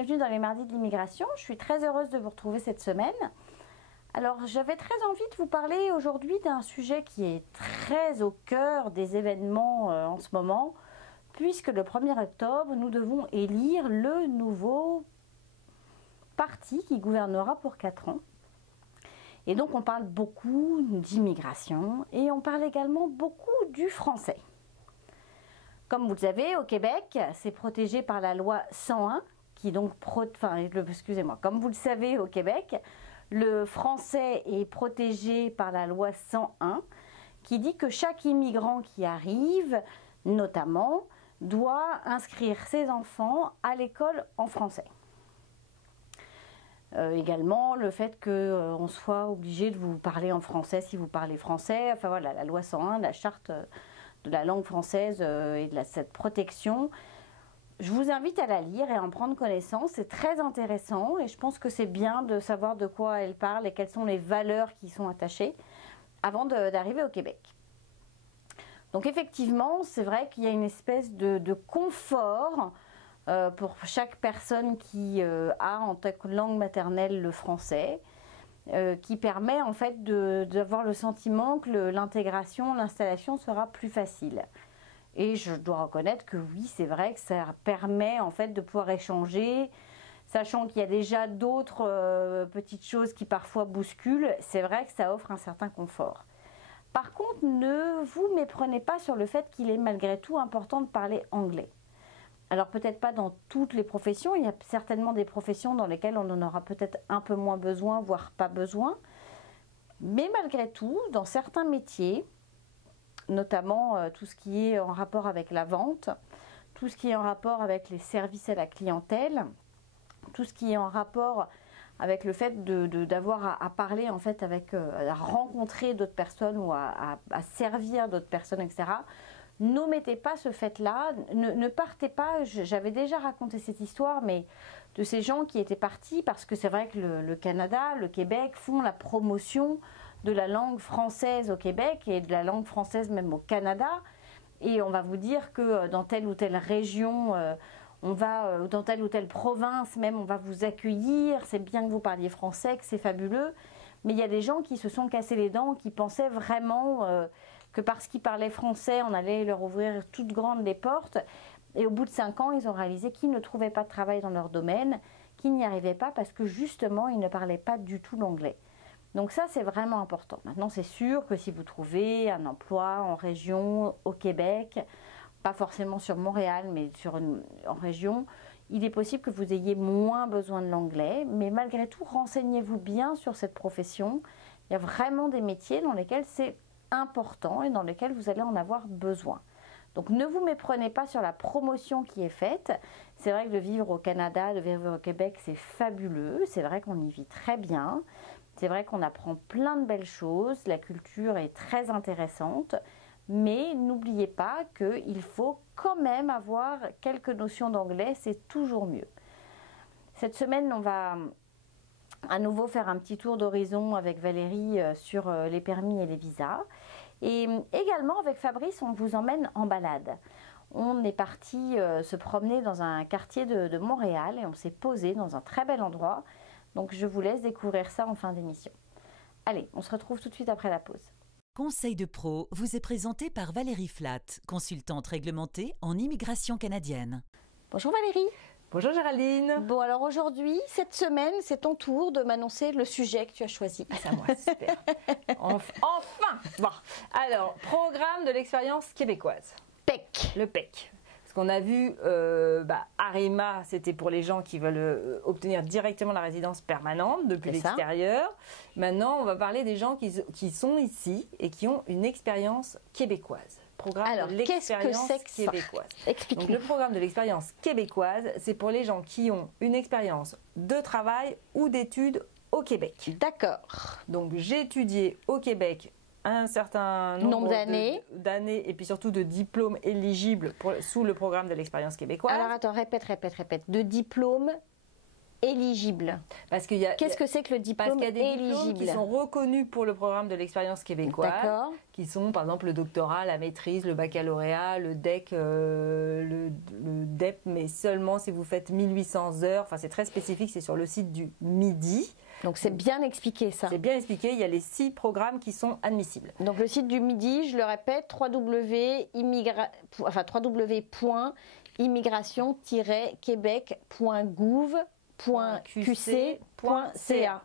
Bienvenue dans les mardis de l'immigration. Je suis très heureuse de vous retrouver cette semaine. Alors, j'avais très envie de vous parler aujourd'hui d'un sujet qui est très au cœur des événements en ce moment, puisque le 1er octobre, nous devons élire le nouveau parti qui gouvernera pour 4 ans. Et donc, on parle beaucoup d'immigration et on parle également beaucoup du français. Comme vous le savez, au Québec, c'est protégé par la loi 101, qui donc, comme vous le savez, au Québec, le français est protégé par la loi 101, qui dit que chaque immigrant qui arrive, notamment, doit inscrire ses enfants à l'école en français. Également, le fait qu'on soit obligé de vous parler en français si vous parlez français, enfin voilà, la loi 101, la charte de la langue française et de cette protection. Je vous invite à la lire et à en prendre connaissance, c'est très intéressant et je pense que c'est bien de savoir de quoi elle parle et quelles sont les valeurs qui y sont attachées avant d'arriver au Québec. Donc effectivement, c'est vrai qu'il y a une espèce de confort pour chaque personne qui a en tant que langue maternelle le français, qui permet en fait d'avoir le sentiment que l'intégration, l'installation sera plus facile. Et je dois reconnaître que oui, c'est vrai que ça permet en fait de pouvoir échanger, sachant qu'il y a déjà d'autres petites choses qui parfois bousculent, c'est vrai que ça offre un certain confort. Par contre, ne vous méprenez pas sur le fait qu'il est malgré tout important de parler anglais. Alors peut-être pas dans toutes les professions, il y a certainement des professions dans lesquelles on en aura peut-être un peu moins besoin, voire pas besoin. Mais malgré tout, dans certains métiers, notamment tout ce qui est en rapport avec la vente, tout ce qui est en rapport avec les services à la clientèle, tout ce qui est en rapport avec le fait d'avoir à parler en fait avec, à rencontrer d'autres personnes ou à servir d'autres personnes, etc. N'omettez pas ce fait-là, ne partez pas, j'avais déjà raconté cette histoire, mais de ces gens qui étaient partis parce que c'est vrai que le Canada, le Québec font la promotion de la langue française au Québec et de la langue française même au Canada. Et on va vous dire que dans telle ou telle région, dans telle ou telle province même, on va vous accueillir, c'est bien que vous parliez français, que c'est fabuleux. Mais il y a des gens qui se sont cassés les dents, qui pensaient vraiment que parce qu'ils parlaient français, on allait leur ouvrir toutes grandes les portes. Et au bout de 5 ans, ils ont réalisé qu'ils ne trouvaient pas de travail dans leur domaine, qu'ils n'y arrivaient pas parce que justement, ils ne parlaient pas du tout l'anglais. Donc ça, c'est vraiment important. Maintenant, c'est sûr que si vous trouvez un emploi en région, au Québec, pas forcément sur Montréal, mais en région, il est possible que vous ayez moins besoin de l'anglais, mais malgré tout, renseignez-vous bien sur cette profession. Il y a vraiment des métiers dans lesquels c'est important et dans lesquels vous allez en avoir besoin. Donc ne vous méprenez pas sur la promotion qui est faite. C'est vrai que de vivre au Canada, de vivre au Québec, c'est fabuleux. C'est vrai qu'on y vit très bien. C'est vrai qu'on apprend plein de belles choses. La culture est très intéressante. Mais n'oubliez pas qu'il faut quand même avoir quelques notions d'anglais. C'est toujours mieux. Cette semaine, on va à nouveau faire un petit tour d'horizon avec Valérie sur les permis et les visas. Et également avec Fabrice, on vous emmène en balade. On est parti se promener dans un quartier de Montréal et on s'est posé dans un très bel endroit. Donc je vous laisse découvrir ça en fin d'émission. Allez, on se retrouve tout de suite après la pause. Conseil de pro vous est présenté par Valérie Flatt, consultante réglementée en immigration canadienne. Bonjour Valérie. Bonjour Géraldine. Bon alors aujourd'hui, cette semaine, c'est ton tour de m'annoncer le sujet que tu as choisi. Ah, c'est à moi, super. Enfin. Bon, alors, programme de l'expérience québécoise. PEC. Le PEC. Parce qu'on a vu, ARIMA, c'était pour les gens qui veulent obtenir directement la résidence permanente depuis l'extérieur. Maintenant, on va parler des gens qui sont ici et qui ont une expérience québécoise. Alors, qu'est-ce que c'est que québécoise. Explique-nous. Donc, le programme de l'expérience québécoise, c'est pour les gens qui ont une expérience de travail ou d'études au Québec. D'accord. Donc, j'ai étudié au Québec un certain nombre d'années et puis surtout de diplômes éligibles sous le programme de l'expérience québécoise. Alors, attends, répète. De diplômes éligible. Parce qu'est-ce que c'est que le diplôme éligible? Parce qu'il y a des diplômes qui sont reconnus pour le programme de l'expérience québécoise, qui sont par exemple le doctorat, la maîtrise, le baccalauréat, le DEC, le DEP, mais seulement si vous faites 1800 heures. Enfin, c'est très spécifique, c'est sur le site du Midi. Donc c'est bien expliqué ça. C'est bien expliqué, il y a les 6 programmes qui sont admissibles. Donc le site du Midi, je le répète, www.immigration-québec.gouv.qc.ca.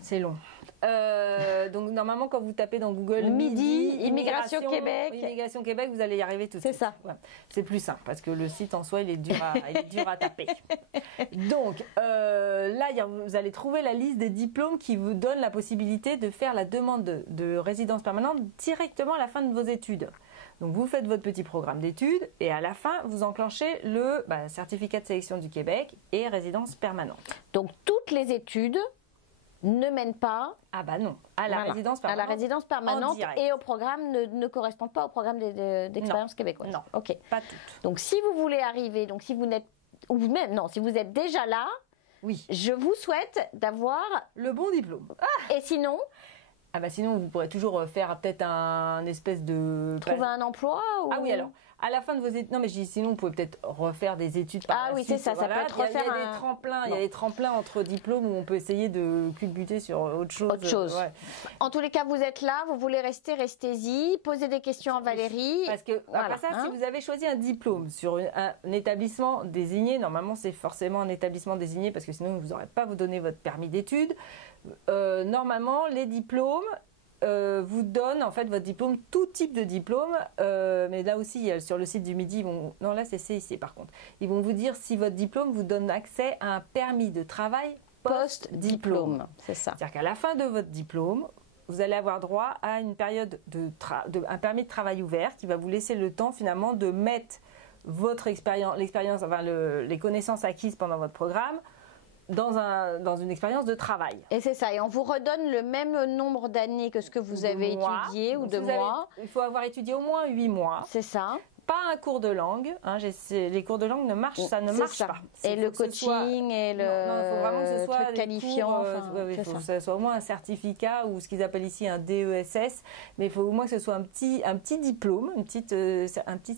C'est long. Donc normalement quand vous tapez dans Google Midi, Immigration Québec, vous allez y arriver tout de suite. C'est ça. Ouais. C'est plus simple parce que le site en soi il est dur à taper. Donc là vous allez trouver la liste des diplômes qui vous donnent la possibilité de faire la demande de résidence permanente directement à la fin de vos études. Donc vous faites votre petit programme d'études et à la fin vous enclenchez le certificat de sélection du Québec et résidence permanente. Donc toutes les études ne mènent pas à la résidence permanente. À la résidence permanente et au programme ne correspondent pas au programme d'expérience québécoise. Non, ok. Pas toutes. Donc si vous voulez arriver, donc si vous n'êtes si vous êtes déjà là, oui, je vous souhaite d'avoir le bon diplôme. Et sinon? Sinon vous pourrez toujours faire peut-être un espèce de trouver un emploi ou... Ah oui, alors à la fin de vos études, non mais je dis sinon vous pouvez peut-être refaire des études c'est ça, ça peut être refaire il y a des tremplins entre diplômes où on peut essayer de culbuter sur autre chose. Ouais. En tous les cas, vous êtes là, vous voulez restez-y, posez des questions à Valérie. Parce que après ça, si vous avez choisi un diplôme sur un établissement désigné, normalement c'est forcément un établissement désigné parce que sinon vous n'aurez pas vous donner votre permis d'études. Normalement, les diplômes vous donnent en fait votre diplôme, tout type de diplôme, mais là aussi sur le site du Midi, non là c'est CIC par contre, ils vont vous dire si votre diplôme vous donne accès à un permis de travail post-diplôme. C'est ça. C'est-à-dire qu'à la fin de votre diplôme, vous allez avoir droit à une période un permis de travail ouvert qui va vous laisser le temps finalement de mettre votre l'expérience, les connaissances acquises pendant votre programme dans une expérience de travail. Et c'est ça, et on vous redonne le même nombre d'années que ce que vous avez étudié ou de mois. Il faut avoir étudié au moins 8 mois. C'est ça. Pas un cours de langue, les cours de langue ne marche pas. Et le coaching et le il faut vraiment que ce soit truc qualifiant. Il faut que ce soit au moins un certificat ou ce qu'ils appellent ici un DESS, mais il faut au moins que ce soit un petit diplôme, une petite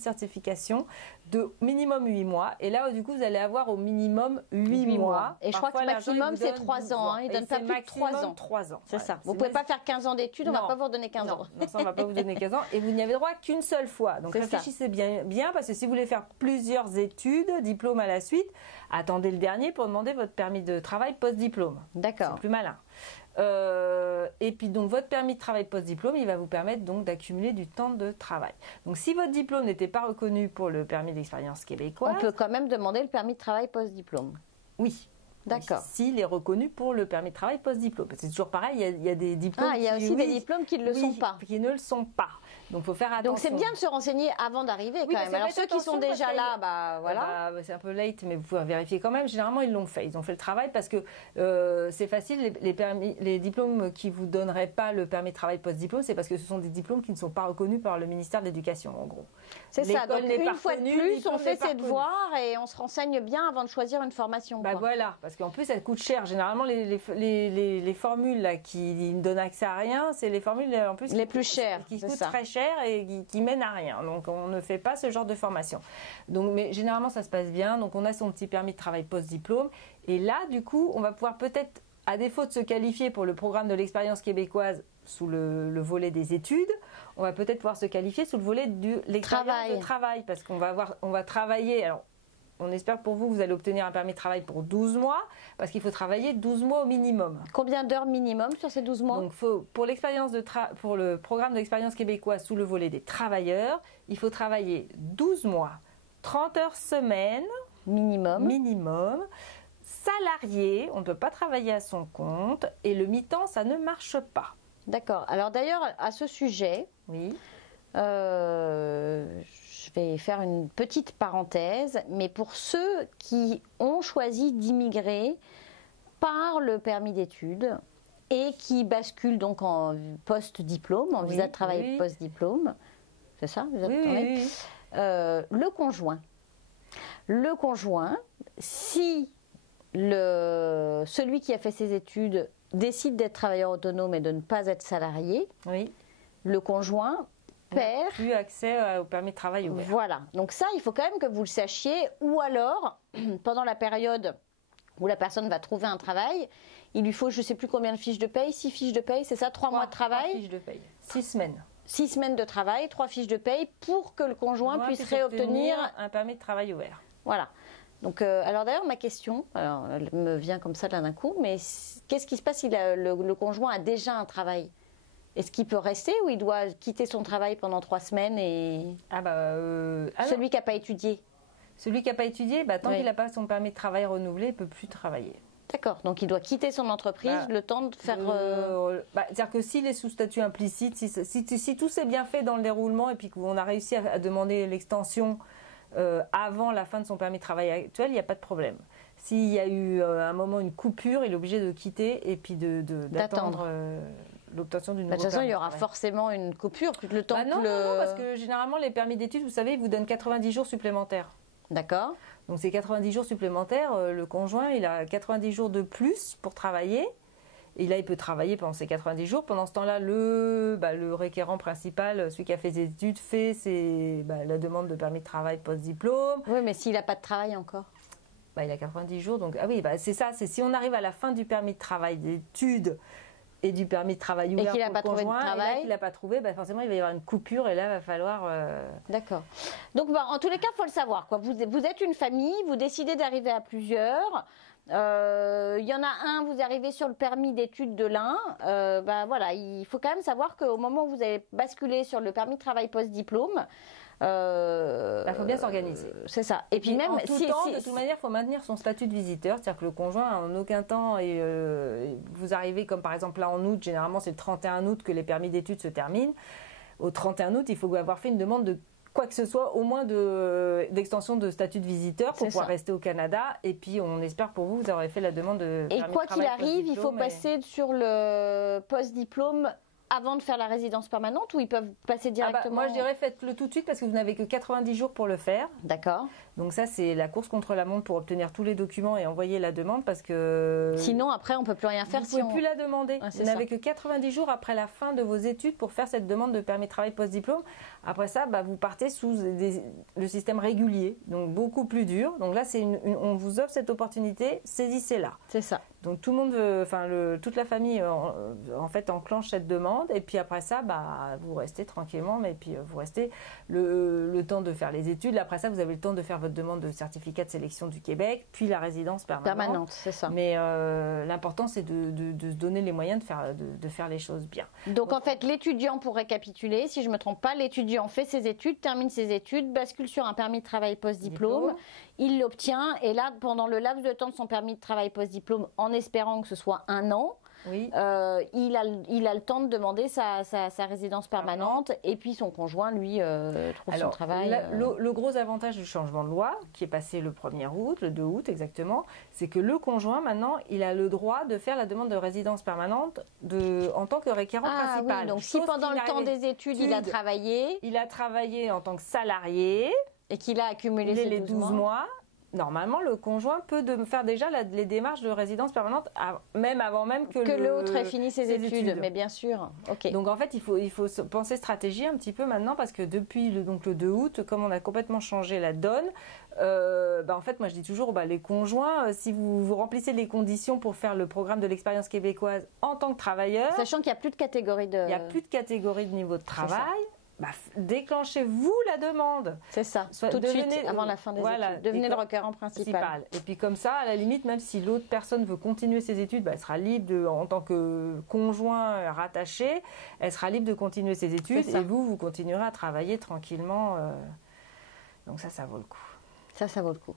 certification de minimum 8 mois. Et là, du coup, vous allez avoir au minimum 8 mois. Et je crois que le maximum, c'est 3 ans. Ils ne donnent pas plus de 3 ans. C'est ça. Vous ne pouvez pas faire 15 ans d'études, on ne va pas vous redonner 15 ans. Non, ça, on ne va pas vous donner 15 ans. Et vous n'y avez droit qu'une seule fois. Donc réfléchissez bien, parce que si vous voulez faire plusieurs études, diplômes à la suite, attendez le dernier pour demander votre permis de travail post-diplôme. D'accord. C'est plus malin. Et puis donc votre permis de travail post-diplôme, il va vous permettre donc d'accumuler du temps de travail. Donc si votre diplôme n'était pas reconnu pour le permis d'expérience québécoise, on peut quand même demander le permis de travail post-diplôme. Oui. D'accord. S'il est reconnu pour le permis de travail post-diplôme. C'est toujours pareil, il y a des diplômes il y a aussi des diplômes qui ne le sont pas. Qui ne le sont pas. Donc, il faut faire attention. Donc, c'est bien de se renseigner avant d'arriver quand même. Alors, ceux qui sont déjà là, voilà. C'est un peu late, mais vous pouvez vérifier quand même. Généralement, ils l'ont fait. Ils ont fait le travail parce que c'est facile. Les diplômes qui ne vous donneraient pas le permis de travail post-diplôme, c'est parce que ce sont des diplômes qui ne sont pas reconnus par le ministère de l'Éducation, en gros. C'est ça. Donc, une fois de plus, on fait ses devoirs et on se renseigne bien avant de choisir une formation. Voilà. Parce qu'en plus, ça coûte cher. Généralement, les formules là, qui ne donnent accès à rien, c'est les formules en plus les plus chères. Qui coûtent très cher et qui mène à rien. Donc, on ne fait pas ce genre de formation. Donc, mais généralement, ça se passe bien. Donc, on a son petit permis de travail post-diplôme. Et là, du coup, on va pouvoir peut-être, à défaut de se qualifier pour le programme de l'expérience québécoise sous le volet des études, on va peut-être pouvoir se qualifier sous le volet de l'expérience de travail. Parce qu'on va travailler... Alors, on espère que pour vous, vous allez obtenir un permis de travail pour 12 mois, parce qu'il faut travailler 12 mois au minimum. Combien d'heures minimum sur ces 12 mois? Donc, pour le programme d'expérience québécoise sous le volet des travailleurs, il faut travailler 12 mois, 30 heures semaine, minimum, salarié, on ne peut pas travailler à son compte, et le mi-temps, ça ne marche pas. D'accord. Alors d'ailleurs, à ce sujet, oui. Je vais faire une petite parenthèse, mais pour ceux qui ont choisi d'immigrer par le permis d'études et qui basculent donc en post-diplôme, en visa de travail post-diplôme, c'est ça? Le conjoint, si celui qui a fait ses études décide d'être travailleur autonome et de ne pas être salarié, oui. Le conjoint perd... plus accès au permis de travail ouvert. Voilà, donc ça, il faut quand même que vous le sachiez, ou alors, pendant la période où la personne va trouver un travail, il lui faut je ne sais plus combien de fiches de paye, 6 fiches de paye, c'est ça, 3 mois de travail 3 fiches de paye, 6 semaines. 6 semaines de travail, 3 fiches de paye pour que le conjoint puisse réobtenir un permis de travail ouvert. Voilà. Donc, alors d'ailleurs, ma question, alors, elle me vient comme ça là d'un coup, mais qu'est-ce qui se passe si le conjoint a déjà un travail? Est-ce qu'il peut rester ou il doit quitter son travail pendant 3 semaines et... Celui qui n'a pas étudié. Celui qui n'a pas étudié, tant qu'il n'a pas son permis de travail renouvelé, il ne peut plus travailler. D'accord, donc il doit quitter son entreprise le temps de faire... C'est-à-dire que s'il est sous statut implicite, si tout s'est bien fait dans le déroulement et puis qu'on a réussi à demander l'extension avant la fin de son permis de travail actuel, il n'y a pas de problème. S'il y a eu un moment, une coupure, il est obligé de quitter et puis d'attendre l'obtention d'une nouvelle. De toute façon, il y aura forcément une coupure, le temps non, parce que généralement, les permis d'études, vous savez, ils vous donnent 90 jours supplémentaires. D'accord. Donc ces 90 jours supplémentaires, le conjoint, il a 90 jours de plus pour travailler. Et là, il peut travailler pendant ces 90 jours. Pendant ce temps-là, le requérant principal, celui qui a fait ses études, fait la demande de permis de travail post-diplôme. Oui, mais s'il n'a pas de travail encore, il a 90 jours. Donc, c'est ça. C'est si on arrive à la fin du permis de travail d'études et du permis de travail ouvert pour le conjoint, et là qu'il n'a pas trouvé, forcément, il va y avoir une coupure et là, il va falloir... D'accord. Donc, en tous les cas, il faut le savoir, quoi. Vous êtes une famille, vous décidez d'arriver à plusieurs. Il y en a un, vous arrivez sur le permis d'études de l'un. Voilà, il faut quand même savoir qu'au moment où vous avez basculé sur le permis de travail post-diplôme, faut bien s'organiser. C'est ça. Et puis même de toute manière, il faut maintenir son statut de visiteur, c'est-à-dire que le conjoint en aucun temps vous arrivez comme par exemple là en août, généralement c'est le 31 août que les permis d'études se terminent. Au 31 août, il faut avoir fait une demande de quoi que ce soit, au moins d'extension de statut de visiteur pour pouvoir rester au Canada. Et puis on espère pour vous, vous aurez fait la demande de permis de travail. Et quoi qu'il arrive, il faut passer sur le post-diplôme avant de faire la résidence permanente ou ils peuvent passer directement? Moi je dirais faites-le tout de suite parce que vous n'avez que 90 jours pour le faire. D'accord. Donc ça c'est la course contre la montre pour obtenir tous les documents et envoyer la demande parce que... Sinon après on ne peut plus rien faire. Vous ne pouvez plus la demander. Vous n'avez que 90 jours après la fin de vos études pour faire cette demande de permis de travail post-diplôme. Après ça, vous partez sous le système régulier, donc beaucoup plus dur. Donc là, on vous offre cette opportunité, saisissez-la. C'est ça. Donc tout le monde, toute la famille en fait enclenche cette demande et puis après ça, vous restez tranquillement, mais puis vous restez le temps de faire les études. Après ça, vous avez le temps de faire votre demande de certificat de sélection du Québec, puis la résidence permanente. C'est ça. Mais l'important, c'est de se donner les moyens de faire les choses bien. Donc en fait, l'étudiant, pour récapituler, si je ne me trompe pas, l'étudiant fait ses études, termine ses études, bascule sur un permis de travail post-diplôme, il l'obtient et là, pendant le laps de temps de son permis de travail post-diplôme, en espérant que ce soit 1 an, il a le temps de demander sa résidence permanente et puis son conjoint, lui, trouve son travail. Le gros avantage du changement de loi, qui est passé le 1er août, le 2 août exactement, c'est que le conjoint, maintenant, il a le droit de faire la demande de résidence permanente en tant que requérant principal. Oui, donc si pendant le temps des études, il a travaillé en tant que salarié et qu'il a accumulé les 12 mois, normalement, le conjoint peut faire déjà les démarches de résidence permanente, même avant même que l'autre ait fini ses études. Mais bien sûr. Okay. Donc en fait, il faut penser stratégie un petit peu maintenant parce que depuis le 2 août, comme on a complètement changé la donne, en fait, moi je dis toujours, les conjoints, si vous remplissez les conditions pour faire le programme de l'expérience québécoise en tant que travailleur, sachant qu'il n'y a plus de catégorie de niveau de travail. Déclenchez-vous la demande. C'est ça, tout de suite, avant la fin des études. Devenez le requérant principal. Et puis comme ça, à la limite, même si l'autre personne veut continuer ses études, elle sera libre, en tant que conjoint rattaché, elle sera libre de continuer ses études et vous continuerez à travailler tranquillement. Donc ça vaut le coup. Ça vaut le coup.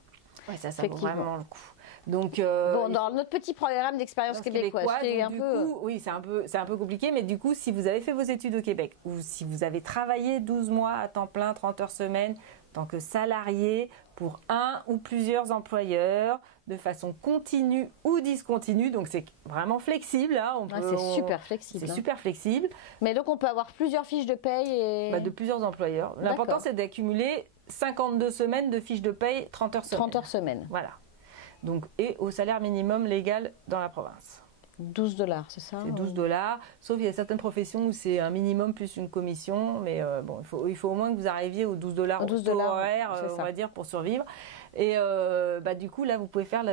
Oui, ça vaut vraiment le coup. Donc, dans notre petit programme d'expérience québécoise, c'est un peu compliqué, mais du coup, si vous avez fait vos études au Québec ou si vous avez travaillé 12 mois à temps plein, 30 heures semaine, en tant que salarié pour un ou plusieurs employeurs, de façon continue ou discontinue, donc c'est vraiment flexible. Hein, c'est super flexible. C'est super flexible. Mais donc on peut avoir plusieurs fiches de paye de plusieurs employeurs. L'important c'est d'accumuler 52 semaines de fiches de paye, 30 heures semaine. 30 heures semaine. Voilà. Donc, et au salaire minimum légal dans la province. 12 $, c'est ça? C'est 12 $, sauf il y a certaines professions où c'est un minimum plus une commission, mais bon, il faut au moins que vous arriviez aux 12 $, au taux horaire, on va dire, pour survivre. Et du coup, là, vous pouvez faire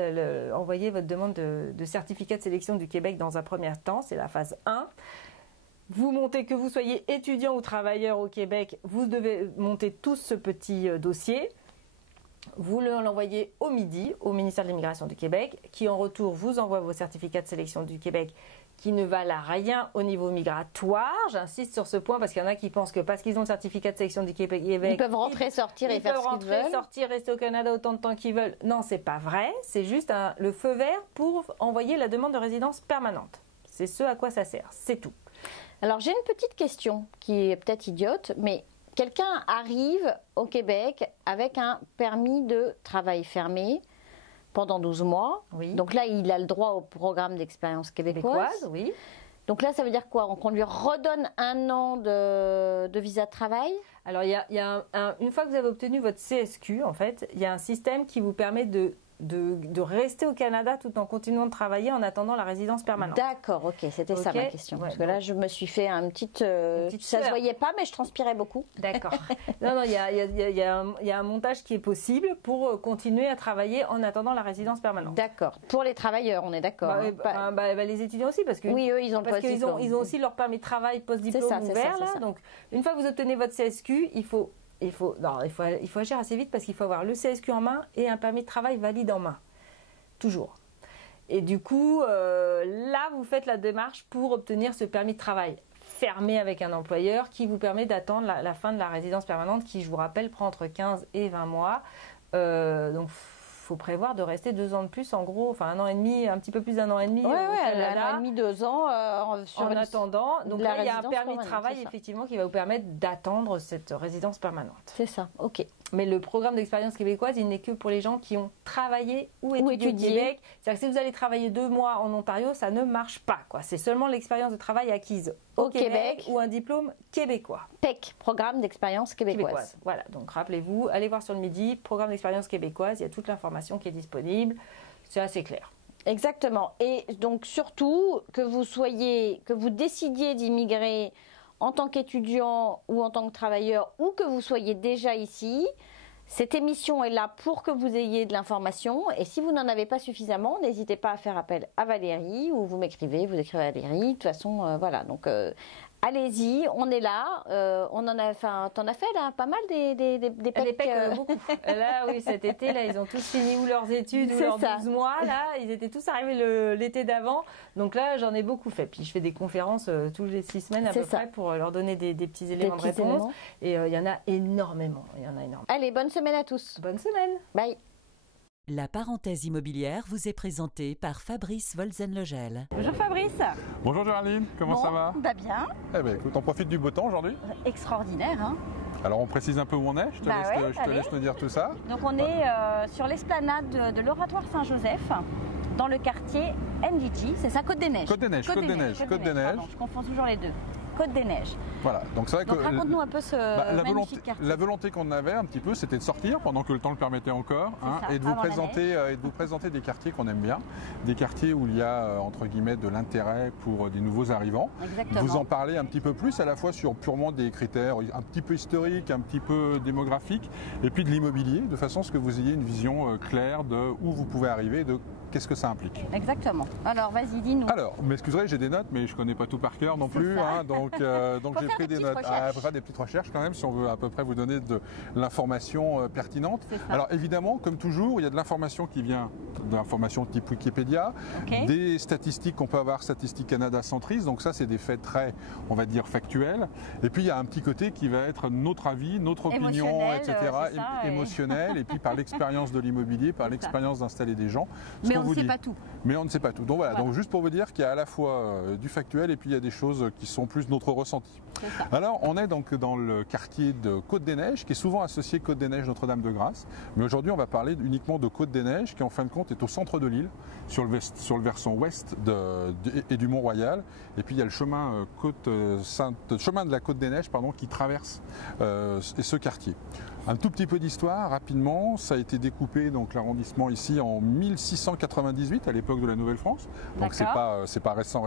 envoyer votre demande de certificat de sélection du Québec dans un premier temps, c'est la phase 1. Vous montez, que vous soyez étudiant ou travailleur au Québec, vous devez monter tout ce petit dossier. Vous l'envoyez au MIDI, au ministère de l'Immigration du Québec, qui en retour vous envoie vos certificats de sélection du Québec qui ne valent à rien au niveau migratoire. J'insiste sur ce point parce qu'il y en a qui pensent que parce qu'ils ont le certificat de sélection du Québec, ils peuvent rentrer, sortir et faire ce qu'ils veulent. Sortir, rester au Canada autant de temps qu'ils veulent. Non, c'est pas vrai. C'est juste le feu vert pour envoyer la demande de résidence permanente. C'est ce à quoi ça sert. C'est tout. Alors j'ai une petite question qui est peut-être idiote, mais quelqu'un arrive au Québec avec un permis de travail fermé pendant 12 mois. Oui. Donc là, il a le droit au programme d'expérience québécoise. Oui. Donc là, ça veut dire quoi? Qu'on lui redonne 1 an de visa de travail? Alors, une fois que vous avez obtenu votre CSQ, en fait, il y a un système qui vous permet de rester au Canada tout en continuant de travailler en attendant la résidence permanente. D'accord, ok, c'était ça ma question. Ouais, parce que là, je me suis fait une petite ça ne se voyait pas, mais je transpirais beaucoup. D'accord. Non, il y a un montage qui est possible pour continuer à travailler en attendant la résidence permanente. D'accord. Pour les travailleurs, on est d'accord. Les étudiants aussi, parce que oui, eux, ils ont ils ont aussi leur permis de travail post-diplôme ouvert. Là. Donc, une fois que vous obtenez votre CSQ, il faut agir assez vite parce qu'il faut avoir le CSQ en main et un permis de travail valide en main. Toujours. Et du coup, là, vous faites la démarche pour obtenir ce permis de travail fermé avec un employeur qui vous permet d'attendre la fin de la résidence permanente qui, je vous rappelle, prend entre 15 et 20 mois. Donc, il faut prévoir de rester 2 ans de plus, en gros, enfin 1 an et demi, un petit peu plus d'1 an et demi. Oui, 1 an et demi, 2 ans en attendant. Donc là, il y a un permis de travail effectivement qui va vous permettre d'attendre cette résidence permanente. C'est ça, ok. Mais le programme d'expérience québécoise, il n'est que pour les gens qui ont travaillé ou étudié au Québec. C'est-à-dire que si vous allez travailler 2 mois en Ontario, ça ne marche pas, quoi. C'est seulement l'expérience de travail acquise au Québec ou un diplôme québécois. PEC, programme d'expérience québécoise. Voilà, donc rappelez-vous, allez voir sur le MIDI, programme d'expérience québécoise, il y a toute l'information qui est disponible. C'est assez clair. Exactement. Et donc surtout, que vous décidiez d'immigrer en tant qu'étudiant ou en tant que travailleur, ou que vous soyez déjà ici, cette émission est là pour que vous ayez de l'information. Et si vous n'en avez pas suffisamment, n'hésitez pas à faire appel à Valérie, ou vous écrivez à Valérie. De toute façon, voilà. Donc, allez-y, on est là. T'en as fait là, pas mal des PEC. Beaucoup. Là, oui, cet été, là, ils ont tous fini leurs études ou leurs 12 mois. Là, ils étaient tous arrivés l'été d'avant. Donc là, j'en ai beaucoup fait. Puis je fais des conférences tous les 6 semaines à peu près pour leur donner des petits éléments de réponse. Et il y en a énormément. Allez, bonne semaine à tous. Bonne semaine. Bye. La parenthèse immobilière vous est présentée par Fabrice Wolzenlegel. Bonjour Fabrice. Bonjour Géraldine, comment ça va? Bah bien. Eh ben écoute, on profite du beau temps aujourd'hui. Extraordinaire, hein. Alors on précise un peu où on est, je te laisse nous dire tout ça. Donc on est sur l'esplanade de l'Oratoire Saint-Joseph, dans le quartier NDG, c'est ça, Côte-des-Neiges. Côte-des-Neiges. Pardon, je confonds toujours les deux. Côte-des-Neiges. Voilà, donc c'est vrai que raconte-nous un peu magnifique quartier. La volonté qu'on avait un petit peu, c'était de sortir pendant que le temps le permettait encore, et de vous présenter des quartiers qu'on aime bien, des quartiers où il y a entre guillemets de l'intérêt pour des nouveaux arrivants. Exactement. Vous en parler un petit peu plus, à la fois sur purement des critères un petit peu historiques, un petit peu démographiques, et puis de l'immobilier, de façon à ce que vous ayez une vision claire de où vous pouvez arriver, de qu'est-ce que ça implique. Exactement. Alors vas-y, dis-nous. Alors, m'excuserez, j'ai des notes, mais je ne connais pas tout par cœur non plus. Donc j'ai pris des notes. On peut faire des petites recherches quand même si on veut à peu près vous donner de l'information pertinente. Alors évidemment, comme toujours, il y a de l'information qui vient de l'information type Wikipédia, des statistiques qu'on peut avoir, Statistique Canada centriste. Donc ça, c'est des faits très, on va dire, factuels. Et puis il y a un petit côté qui va être notre avis, notre opinion, etc. Émotionnel. Et puis par l'expérience de l'immobilier, par l'expérience d'installer des gens. Mais vous dit. Mais on ne sait pas tout. Mais on ne sait pas tout. Donc voilà, donc juste pour vous dire qu'il y a à la fois du factuel et puis il y a des choses qui sont plus notre ressenti. Alors on est donc dans le quartier de Côte-des-Neiges, qui est souvent associé Côte-des-Neiges Notre-Dame-de-Grâce. Mais aujourd'hui on va parler uniquement de Côte-des-Neiges, qui en fin de compte est au centre de l'île, sur le versant ouest et du Mont-Royal. Et puis il y a le chemin, chemin de la Côte-des-Neiges qui traverse ce quartier. Un tout petit peu d'histoire, rapidement, ça a été découpé, donc l'arrondissement ici, en 1698, à l'époque de la Nouvelle-France. Donc c'est pas récent.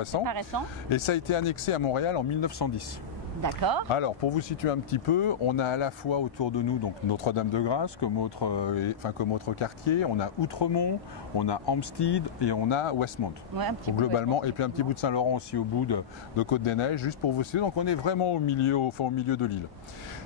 Et ça a été annexé à Montréal en 1910. D'accord. Alors, pour vous situer un petit peu, on a à la fois autour de nous donc Notre-Dame-de-Grâce comme autre quartier, on a Outremont, on a Hampstead et on a Westmount. Ouais, donc, globalement, et puis un petit bout de Saint-Laurent aussi au bout de Côte-des-Neiges, juste pour vous situer. Donc on est vraiment au milieu de l'île.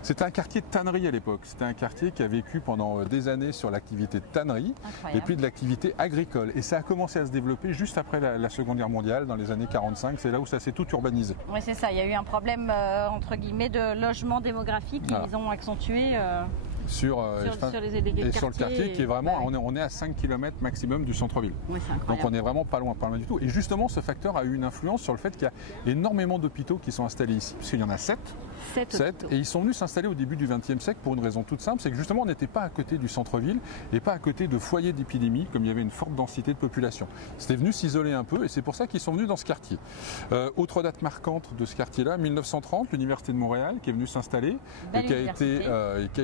C'était un quartier de tannerie à l'époque. C'était un quartier qui a vécu pendant des années sur l'activité de tannerie et puis de l'activité agricole. Et ça a commencé à se développer juste après la Seconde Guerre mondiale, dans les années 45. C'est là où ça s'est tout urbanisé. Oui, c'est ça. Il y a eu un problème, entre guillemets, de logement démographique. Ils ont accentué... Sur le quartier qui est vraiment, on est à 5 km maximum du centre-ville. Oui, donc on est vraiment pas loin du tout. Et justement, ce facteur a eu une influence sur le fait qu'il y a énormément d'hôpitaux qui sont installés ici, puisqu'il y en a 7. 7, et ils sont venus s'installer au début du XXe siècle pour une raison toute simple, c'est que justement on n'était pas à côté du centre-ville et pas à côté de foyers d'épidémie, comme il y avait une forte densité de population. C'était venu s'isoler un peu et c'est pour ça qu'ils sont venus dans ce quartier. Autre date marquante de ce quartier-là, 1930, l'Université de Montréal qui est venue s'installer et qui a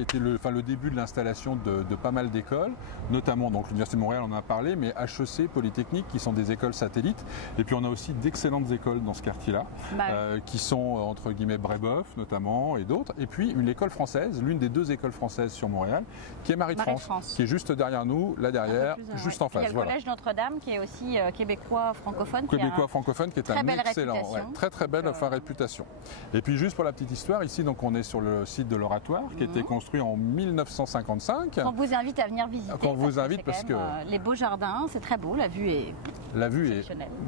été le début de l'installation de pas mal d'écoles, notamment donc l'Université de Montréal, on en a parlé, mais HEC, Polytechnique, qui sont des écoles satellites. Et puis on a aussi d'excellentes écoles dans ce quartier-là, qui sont entre guillemets Brébeuf notamment et d'autres. Et puis une école française, l'une des 2 écoles françaises sur Montréal, qui est Marie-de-France, qui est juste derrière nous, là derrière, juste en face. Il y a le collège Notre-Dame qui est aussi québécois francophone. Québécois francophone qui est un excellent, très belle réputation. Et puis juste pour la petite histoire, ici donc on est sur le site de l'Oratoire qui a été construit en 1955. On vous invite à venir visiter. On vous invite parce que les beaux jardins, c'est très beau, la vue est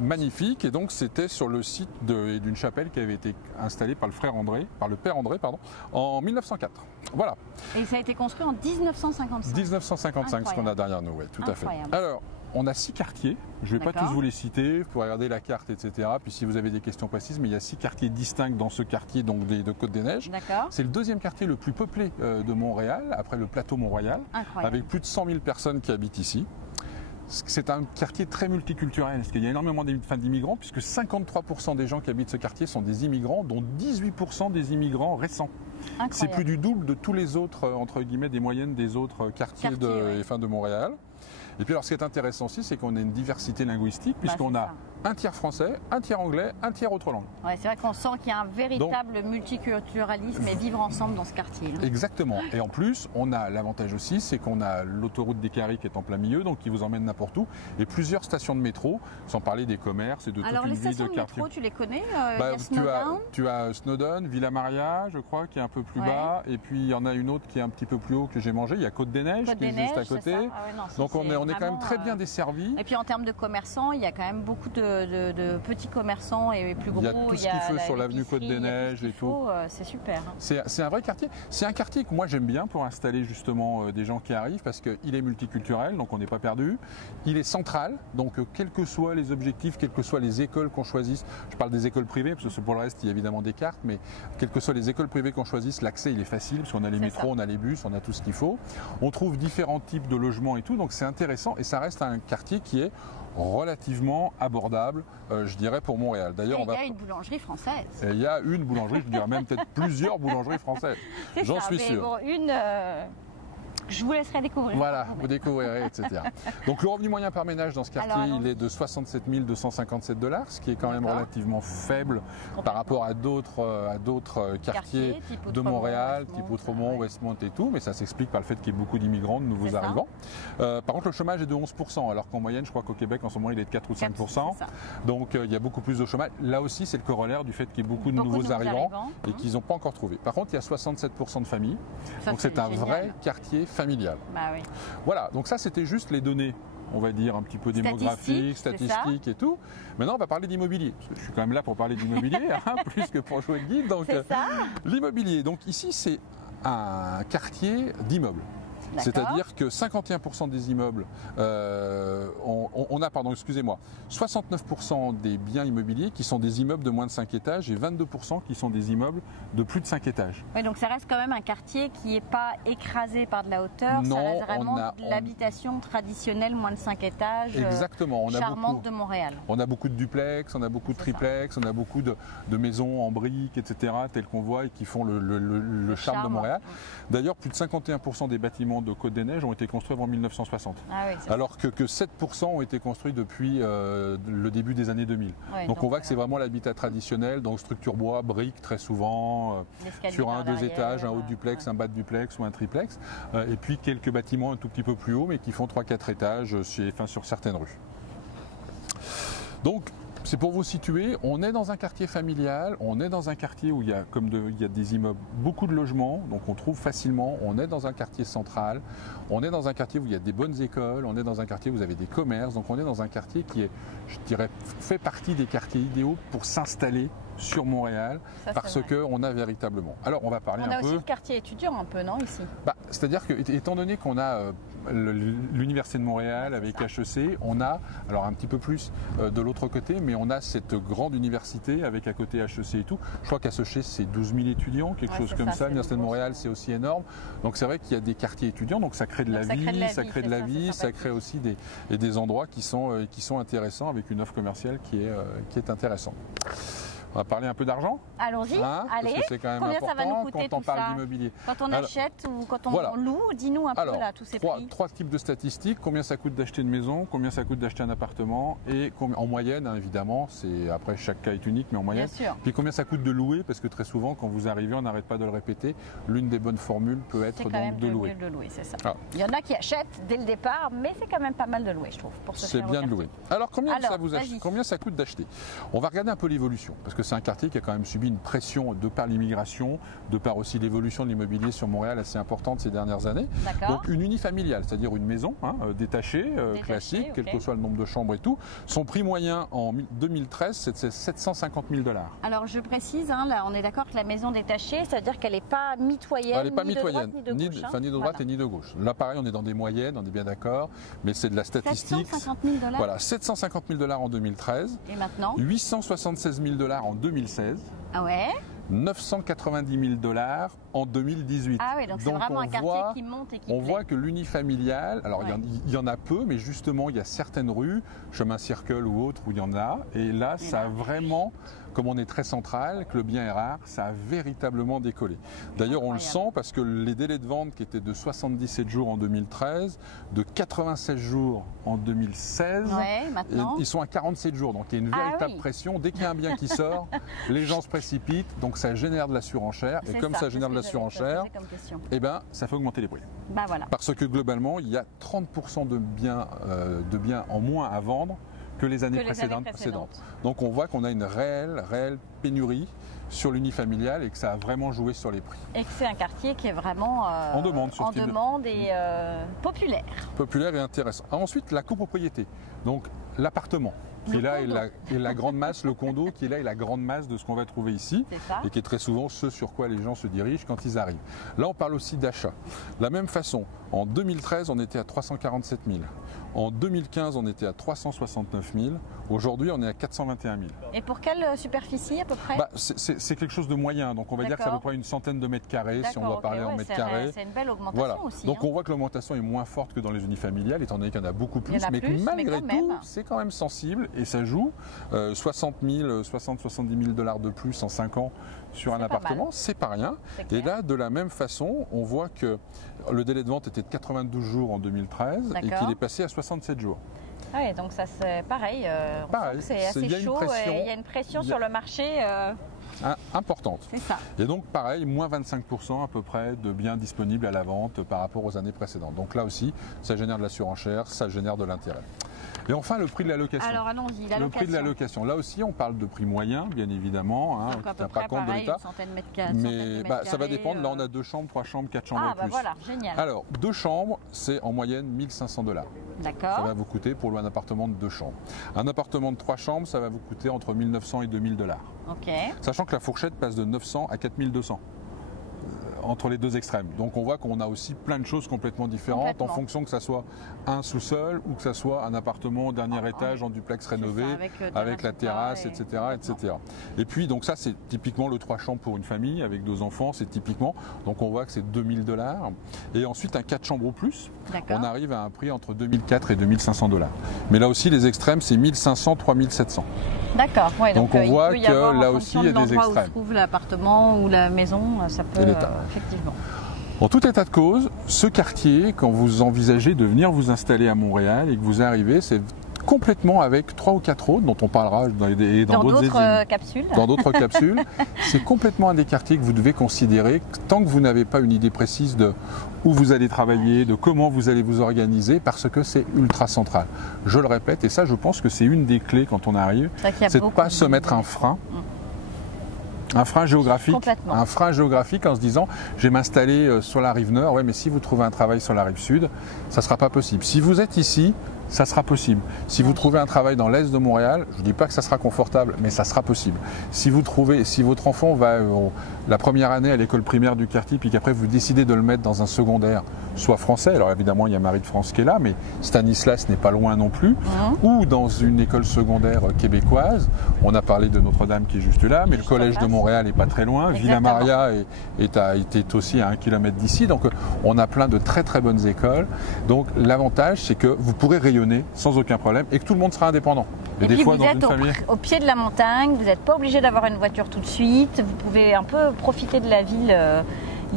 magnifique. Et donc c'était sur le site d'une chapelle qui avait été installée par le père André, en 1904. Voilà. Et ça a été construit en 1955. 1955, ce qu'on a derrière nous, oui, tout à fait. Alors, on a 6 quartiers, je ne vais pas tous vous les citer, vous pouvez regarder la carte, etc. Puis si vous avez des questions précises, mais il y a 6 quartiers distincts dans ce quartier donc de Côte-des-Neiges. C'est le 2e quartier le plus peuplé de Montréal, après le plateau Mont-Royal, avec plus de 100 000 personnes qui habitent ici. C'est un quartier très multiculturel, parce qu'il y a énormément d'immigrants, puisque 53% des gens qui habitent ce quartier sont des immigrants, dont 18% des immigrants récents. C'est plus du double de tous les autres, entre guillemets, des moyennes des autres quartiers de Montréal. Et puis alors ce qui est intéressant aussi, c'est qu'on a une diversité linguistique, puisqu'on a un tiers français, un tiers anglais, un tiers autre langue. Ouais, c'est vrai qu'on sent qu'il y a un véritable multiculturalisme et vivre ensemble dans ce quartier. Exactement. Et en plus, on a l'avantage aussi, c'est qu'on a l'autoroute des Carrés qui est en plein milieu, donc qui vous emmène n'importe où, et plusieurs stations de métro, sans parler des commerces et de toute une vie de quartier. Alors les stations de métro, tu les connais? Tu as Snowdon, Villa Maria, je crois, qui est un peu plus bas, et puis il y en a une autre qui est un petit peu plus haut que j'ai mangé. Il y a Côte-des-Neiges qui est juste à côté. Donc on est quand même très bien desservi. Et puis en termes de commerçants, il y a quand même beaucoup de petits commerçants et plus gros. Il y a tout ce qu'il faut sur l'avenue Côte-des-Neiges et tout. C'est super. C'est un vrai quartier. C'est un quartier que moi j'aime bien pour installer justement des gens qui arrivent parce qu'il est multiculturel, donc on n'est pas perdu. Il est central, donc quels que soient les objectifs, quelles que soient les écoles qu'on choisisse, je parle des écoles privées parce que pour le reste il y a évidemment des cartes, mais quelles que soient les écoles privées qu'on choisisse, l'accès il est facile parce qu'on a les métros, on a les bus, on a tout ce qu'il faut. On trouve différents types de logements et tout, donc c'est intéressant et ça reste un quartier qui est relativement abordable, je dirais, pour Montréal. D'ailleurs, il y a une boulangerie française. Et il y a une boulangerie, je dirais même peut-être plusieurs boulangeries françaises. J'en suis sûr. Bon, je vous laisserai découvrir. Voilà, vous découvrirez, etc. Donc le revenu moyen par ménage dans ce quartier, il est de 67 257 $, ce qui est quand même relativement faible par rapport à d'autres quartiers de Montréal, type Outremont, Westmount et tout, mais ça s'explique par le fait qu'il y ait beaucoup d'immigrants, de nouveaux arrivants. Par contre, le chômage est de 11%, alors qu'en moyenne, je crois qu'au Québec, en ce moment, il est de 4 ou 5%. Donc il y a beaucoup plus de chômage. Là aussi, c'est le corollaire du fait qu'il y ait beaucoup de nouveaux arrivants et qu'ils n'ont pas encore trouvé. Par contre, il y a 67% de familles, donc c'est un vrai quartier familial. Voilà, donc ça c'était juste les données, on va dire un petit peu démographiques, statistiques et tout. Maintenant on va parler d'immobilier, parce que je suis quand même là pour parler d'immobilier, plus que pour jouer le guide. Donc l'immobilier, donc ici c'est un quartier d'immeubles. C'est-à-dire que 51% des immeubles ont on a, pardon, excusez-moi, 69% des biens immobiliers qui sont des immeubles de moins de 5 étages et 22% qui sont des immeubles de plus de 5 étages. Oui, donc ça reste quand même un quartier qui n'est pas écrasé par de la hauteur, non, ça reste vraiment de l'habitation traditionnelle, moins de 5 étages, exactement, charmante de Montréal. On a beaucoup de duplex, on a beaucoup de triplex, on a beaucoup de maisons en briques, etc., telles qu'on voit et qui font le charme de Montréal. D'ailleurs, plus de 51% des bâtiments de Côte-des-Neiges ont été construits avant 1960, alors que 7% ont été construits depuis le début des années 2000. Ouais, donc on voit que c'est vraiment l'habitat traditionnel, donc structure bois, briques très souvent, sur un, deux étages, un haut duplex, un bas de duplex ou un triplex, et puis quelques bâtiments un tout petit peu plus hauts, mais qui font 3-4 étages sur certaines rues. Donc, c'est pour vous situer, on est dans un quartier familial, on est dans un quartier où il y a des immeubles, beaucoup de logements, donc on trouve facilement, on est dans un quartier central, on est dans un quartier où il y a des bonnes écoles, on est dans un quartier où vous avez des commerces, donc on est dans un quartier qui est, je dirais, fait partie des quartiers idéaux pour s'installer sur Montréal, parce qu'on a véritablement. Alors on va parler un peu... On a aussi le quartier étudiant un peu, non, ici? C'est-à-dire que, étant donné qu'on a l'Université de Montréal avec HEC, on a, alors un petit peu plus de l'autre côté, mais on a cette grande université avec à côté HEC et tout. Je crois qu'HEC c'est 12 000 étudiants, quelque chose comme ça. L'Université de Montréal c'est aussi énorme. Donc c'est vrai qu'il y a des quartiers étudiants, donc ça crée de la vie, ça crée aussi des endroits qui sont intéressants avec une offre commerciale qui est intéressante. On va parler un peu d'argent. Allons-y, allez. Parce que c'est quand même important ça va nous coûter quand on parle d'immobilier. Quand on achète ou quand on loue, dis-nous un peu là, tous ces prix. Trois types de statistiques. Combien ça coûte d'acheter une maison, combien ça coûte d'acheter un appartement et en moyenne, hein, évidemment, après chaque cas est unique, mais en moyenne. Bien sûr. Puis combien ça coûte de louer, parce que très souvent, quand vous arrivez, on n'arrête pas de le répéter, l'une des bonnes formules peut être donc de louer. C'est ça. Il y en a qui achètent dès le départ, mais c'est quand même pas mal de louer, je trouve. C'est bien de louer. Alors combien ça coûte d'acheter? On va regarder un peu l'évolution, parce que c'est un quartier qui a quand même subi une pression de par l'immigration, de par aussi l'évolution de l'immobilier sur Montréal assez importante ces dernières années. Donc une unifamiliale, c'est-à-dire une maison détachée, classique, quel que soit le nombre de chambres et tout. Son prix moyen en 2013, c'est 750 000 $. Alors je précise, là on est d'accord que la maison détachée, ça veut dire qu'elle n'est pas mitoyenne, elle n'est pas mitoyenne, ni de droite et ni de gauche. Là pareil, on est dans des moyennes, on est bien d'accord, mais c'est de la statistique. 750 000 $. Voilà, 750 000 $ en 2013. Et maintenant 876 000 $ en 2016. Ah ouais. 990 000 $ en 2018. Ah oui, donc c'est vraiment un quartier qui monte et qui On voit que l'unifamilial, alors il y en a peu, mais justement il y a certaines rues, chemin Circle ou autres, où il y en a. Et là, ça a vraiment, comme on est très central, que le bien est rare, ça a véritablement décollé. D'ailleurs, on le sent parce que les délais de vente qui étaient de 77 jours en 2013, de 96 jours en 2016, ils sont à 47 jours. Donc il y a une véritable pression. Dès qu'il y a un bien qui sort, les gens se précipitent. Donc ça génère de la surenchère. Et comme ça génère de la surenchère, eh ben, ça fait augmenter les prix. Parce que globalement, il y a 30% de biens en moins à vendre que les années précédentes. Donc on voit qu'on a une réelle pénurie sur l'unifamilial et que ça a vraiment joué sur les prix. Et que c'est un quartier qui est vraiment en demande et populaire. Populaire et intéressant. Ensuite, la copropriété, donc l'appartement. Qui est là et la grande masse, le condo qui est là et la grande masse de ce qu'on va trouver ici et qui est très souvent ce sur quoi les gens se dirigent quand ils arrivent. Là, on parle aussi d'achat. De la même façon, en 2013, on était à 347 000. En 2015, on était à 369 000. Aujourd'hui, on est à 421 000. Et pour quelle superficie à peu près? C'est quelque chose de moyen. Donc, on va dire que c'est à peu près une centaine de mètres carrés, si on doit parler en mètres carrés. C'est une belle augmentation aussi. Donc, on voit que l'augmentation est moins forte que dans les unifamiliales, étant donné qu'il y en a beaucoup plus. Mais malgré tout, c'est quand même sensible et ça joue. 70 000 $ de plus en 5 ans sur un appartement, c'est pas rien. Et là, de la même façon, on voit que le délai de vente était de 92 jours en 2013 et qu'il est passé à 67 jours. Oui, donc ça c'est pareil. C'est assez chaud. Il y a une pression sur le marché. Importante. C'est ça. Et donc pareil, moins 25% à peu près de biens disponibles à la vente par rapport aux années précédentes. Donc là aussi, ça génère de la surenchère, ça génère de l'intérêt. Et enfin, le prix de la location. Alors allons-y, le prix de la location. Là aussi, on parle de prix moyen, bien évidemment. Donc à peu près pareil, une centaine de mètres carrés. Mais ça va dépendre. Là, on a 2 chambres, 3 chambres, 4 chambres et plus. Voilà, génial. Alors, 2 chambres, c'est en moyenne 1 500 $. D'accord. Ça va vous coûter pour louer un appartement de 2 chambres. Un appartement de 3 chambres, ça va vous coûter entre 1 900 et 2 000 $. Ok. Sachant que la fourchette passe de 900 à 4 200. entre les deux extrêmes. Donc on voit qu'on a aussi plein de choses complètement différentes en fonction que ça soit un sous-sol ou que ça soit un appartement au dernier étage en duplex rénové avec la terrasse, etc., etc. Et puis donc ça c'est typiquement le 3 chambres pour une famille avec 2 enfants, c'est typiquement, donc on voit que c'est $2000. Et ensuite un 4 chambres ou plus, on arrive à un prix entre 2004 et 2500 $. Mais là aussi les extrêmes c'est 1500, 3700. D'accord. Ouais, donc on voit que là aussi il y a des extrêmes. Où se trouve l'appartement ou la maison, ça peut effectivement. En tout état de cause, ce quartier, quand vous envisagez de venir vous installer à Montréal et que vous arrivez, c'est complètement avec 3 ou 4 autres dont on parlera dans d'autres capsules. Dans d'autres capsules. C'est complètement un des quartiers que vous devez considérer tant que vous n'avez pas une idée précise de où vous allez travailler, de comment vous allez vous organiser, parce que c'est ultra central. Je le répète, et ça je pense que c'est une des clés quand on arrive, c'est de ne pas se mettre un frein. Un frein géographique en se disant je vais m'installer sur la rive nord, ouais, mais si vous trouvez un travail sur la rive sud, ça ne sera pas possible. Si vous êtes ici, ça sera possible. Si vous trouvez un travail dans l'est de Montréal, je ne dis pas que ça sera confortable, mais ça sera possible. Si votre enfant va la première année à l'école primaire du quartier, puis qu'après vous décidez de le mettre dans un secondaire, soit français, alors évidemment il y a Marie de France qui est là, mais Stanislas n'est pas loin non plus, ou dans une école secondaire québécoise, on a parlé de Notre-Dame qui est juste là, mais le collège de Montréal n'est pas très loin, Villa Maria est aussi à 1 kilomètre d'ici, donc on a plein de très très bonnes écoles. Donc l'avantage c'est que vous pourrez rayonner sans aucun problème et que tout le monde sera indépendant. Et puis vous êtes au pied de la montagne, vous n'êtes pas obligé d'avoir une voiture tout de suite, vous pouvez un peu profiter de la ville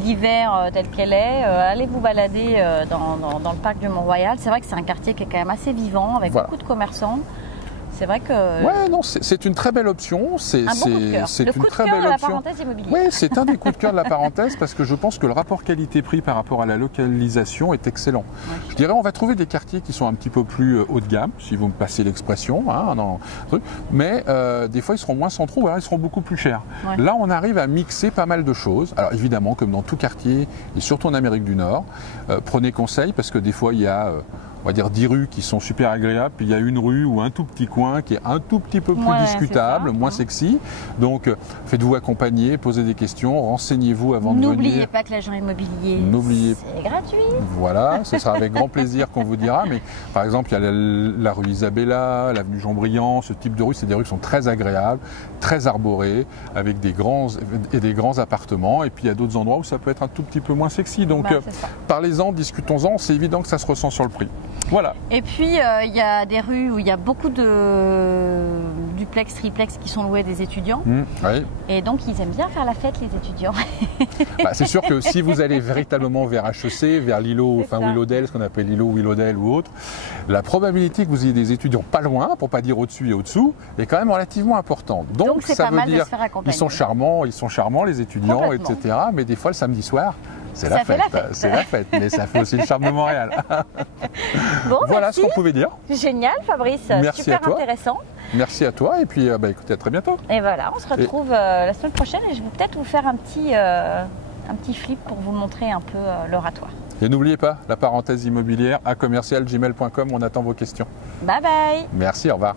l'hiver telle qu'elle est, allez vous balader dans le parc du Mont-Royal. C'est vrai que c'est un quartier qui est quand même assez vivant, avec beaucoup de commerçants. C'est vrai que... Ouais, non, c'est une très belle option. C'est un bon coup de cœur. Le coup de cœur de la parenthèse immobilière. Oui, c'est un des coups de cœur de la parenthèse parce que je pense que le rapport qualité-prix par rapport à la localisation est excellent. Ouais, je dirais on va trouver des quartiers qui sont un petit peu plus haut de gamme, si vous me passez l'expression, mais des fois ils seront moins centraux, ou alors ils seront beaucoup plus chers. Ouais. Là, on arrive à mixer pas mal de choses. Alors évidemment, comme dans tout quartier, et surtout en Amérique du Nord, prenez conseil parce que des fois il y a... on va dire 10 rues qui sont super agréables, puis il y a une rue ou un tout petit coin qui est un tout petit peu plus discutable, moins sexy. Donc faites-vous accompagner, posez des questions, renseignez-vous avant de venir. N'oubliez pas que l'agent immobilier, c'est gratuit. Voilà, ce sera avec grand plaisir qu'on vous dira. Mais par exemple, il y a la rue Isabella, l'avenue Jean-Briand, ce type de rue, c'est des rues qui sont très agréables, très arborées, avec des grands appartements. Et puis il y a d'autres endroits où ça peut être un tout petit peu moins sexy. Donc parlez-en, discutons-en, c'est évident que ça se ressent sur le prix. Voilà. Et puis il y a des rues où il y a beaucoup de duplex, triplex qui sont loués des étudiants. Oui. Et donc ils aiment bien faire la fête, les étudiants. C'est sûr que si vous allez véritablement vers HEC, vers Willowdale, ce qu'on appelle Willowdale ou autre, la probabilité que vous ayez des étudiants pas loin, pour pas dire au-dessus et au-dessous, est quand même relativement importante. Donc ça veut dire qu'ils sont charmants les étudiants, etc. Mais des fois le samedi soir, c'est la fête, mais ça fait aussi le charme de Montréal. Bon, voilà ce qu'on pouvait dire. Génial, Fabrice. Merci super à toi. Intéressant. Merci à toi et puis écoutez, à très bientôt. Et voilà, on se retrouve la semaine prochaine et je vais peut-être vous faire un petit flip pour vous montrer un peu l'oratoire. Et n'oubliez pas, la parenthèse immobilière @commercial@gmail.com, on attend vos questions. Bye bye. Merci, au revoir.